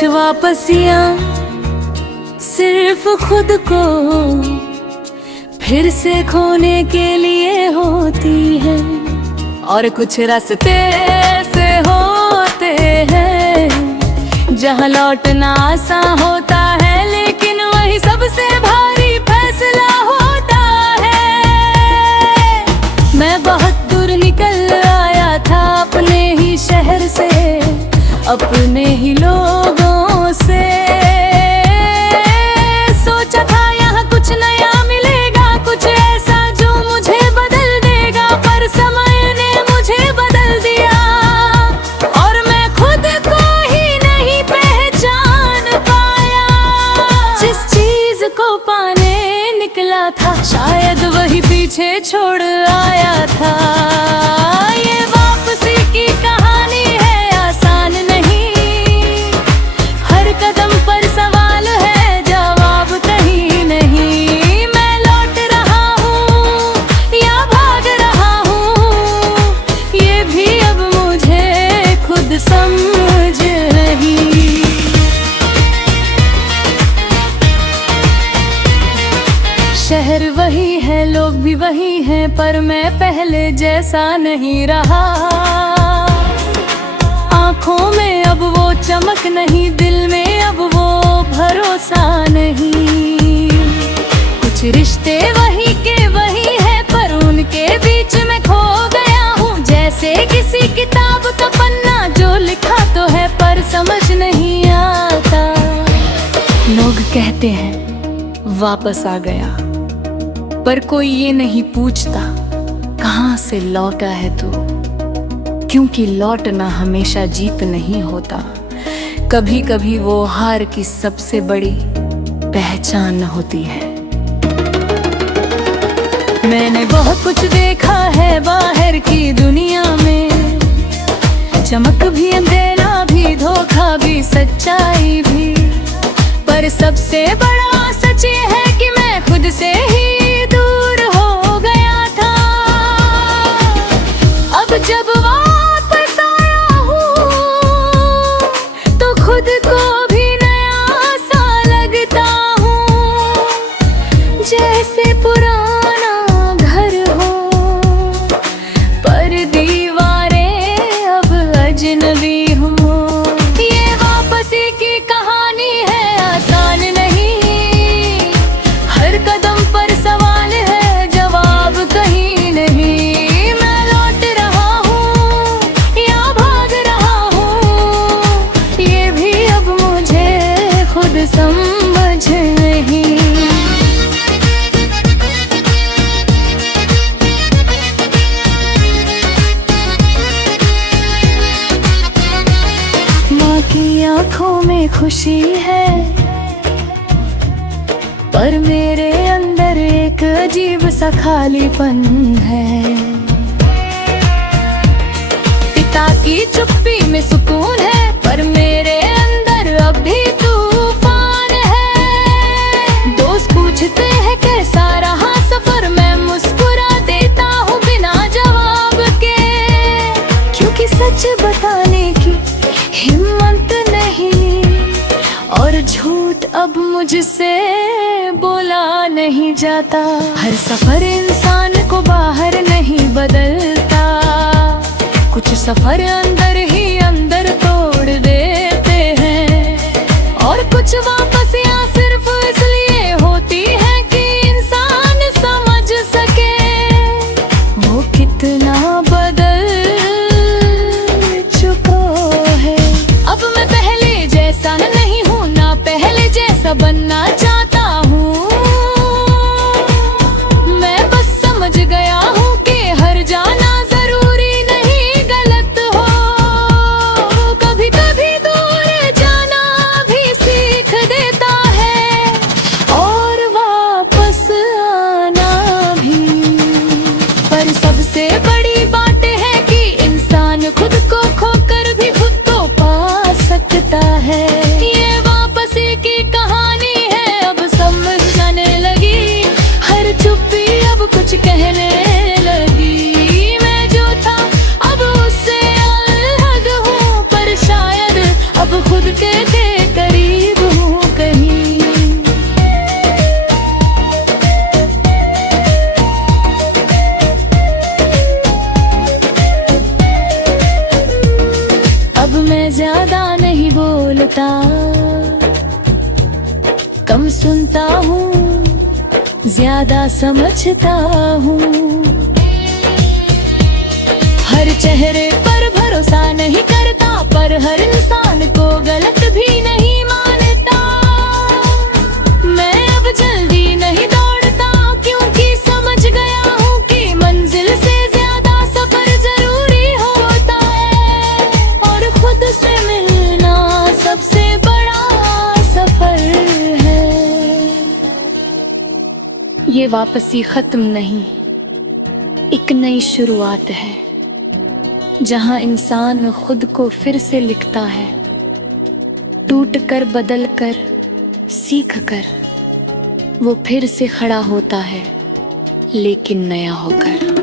कुछ वापसियां सिर्फ खुद को फिर से खोने के लिए होती है, और कुछ रास्ते से होते हैं जहाँ लौटना आसान होता है, लेकिन वही सबसे भारी फैसला होता है। मैं बहुत दूर निकल आया था अपने ही शहर से, अपने ही लोगों से। सोचा था यहाँ कुछ नया मिलेगा, कुछ ऐसा जो मुझे बदल देगा, पर समय ने मुझे बदल दिया और मैं खुद को ही नहीं पहचान पाया। जिस चीज को पाने निकला था शायद वही पीछे छोड़ आया था। ये वापसी की कहानी है, आसान नहीं, हर कदम पर सवाल है, जवाब कहीं नहीं। मैं लौट रहा हूँ या भाग रहा हूँ, ये भी अब मुझे खुद समझ नहीं। शहर वही है, लोग भी वही हैं, पर मैं पहले जैसा नहीं रहा। आँखों में अब वो चमक नहीं, दिल में अब वो भरोसा नहीं। कुछ रिश्ते वही के वही है, पर उनके बीच में खो गया हूँ, जैसे किसी किताब का पन्ना जो लिखा तो है पर समझ नहीं आता। लोग कहते हैं वापस आ गया, पर कोई ये नहीं पूछता कहाँ से लौटा है तू, क्योंकि लौटना हमेशा जीत नहीं होता। कभी कभी वो हार की सबसे बड़ी पहचान होती है। मैंने बहुत कुछ देखा है बाहर की दुनिया में, चमक भी, अंधेरा भी, धोखा भी, सच्चाई भी, पर सबसे बड़ा सच ये है कि मैं खुद से ही दूर हो गया था। अब जब वापस आया हूँ तो खुद को भी नया सा लगता हूँ, जैसे पुराना घर हो पर दीवारें अब अजनबी हो। ये वापसी की कहानी है, आसान नहीं, हर कदम पर सवाल है, जवाब कहीं नहीं। मैं लौट रहा हूँ या भाग रहा हूँ, ये भी अब मुझे खुद समझ नहीं। माँ की आँखों में खुशी है, पर मेरे अंदर एक अजीब सा खालीपन है। पिता की चुप्पी में सुकून है, पर मेरे अंदर अब भी तूफान है। दोस्त पूछते हैं कैसा रहा सफर, मैं मुस्कुरा देता हूँ बिना जवाब के, क्योंकि सच बताने की हिम्मत नहीं, और झूठ अब मुझसे बोला नहीं जाता। हर सफर इंसान को बाहर नहीं बदलता, कुछ सफर अंदर ही अंदर तोड़ देते हैं, और कुछ वापसियां सिर्फ इसलिए होती है कि इंसान समझ सके वो कितना बदल चुका है। अब मैं पहले जैसा नहीं हूँ, ना पहले जैसा बनना चाहता हूँ। मैं बस समझ गया हूँ कि हर जाना जरूरी नहीं गलत हो, कभी कभी दूर जाना भी सीख देता है, और वापस आना भी। पर सबसे बड़ी बात है कि इंसान खुद को खोकर भी खुद को पा सकता है। ये वापसी की कहानी है, सुनता हूँ, ज्यादा समझता हूँ। हर चेहरे पर भरोसा नहीं करता, पर हर इंसान को गलत भी नहीं मानता। मैं अब जल्दी नहीं दौड़ता, क्योंकि समझ गया हूँ कि मंजिल से ज्यादा सफर जरूरी होता है, और खुद से मिलना सबसे बड़ा सफर है। ये वापसी खत्म नहीं, एक नई शुरुआत है, जहां इंसान खुद को फिर से लिखता है, टूट कर, बदल कर, सीख कर, वो फिर से खड़ा होता है, लेकिन नया होकर।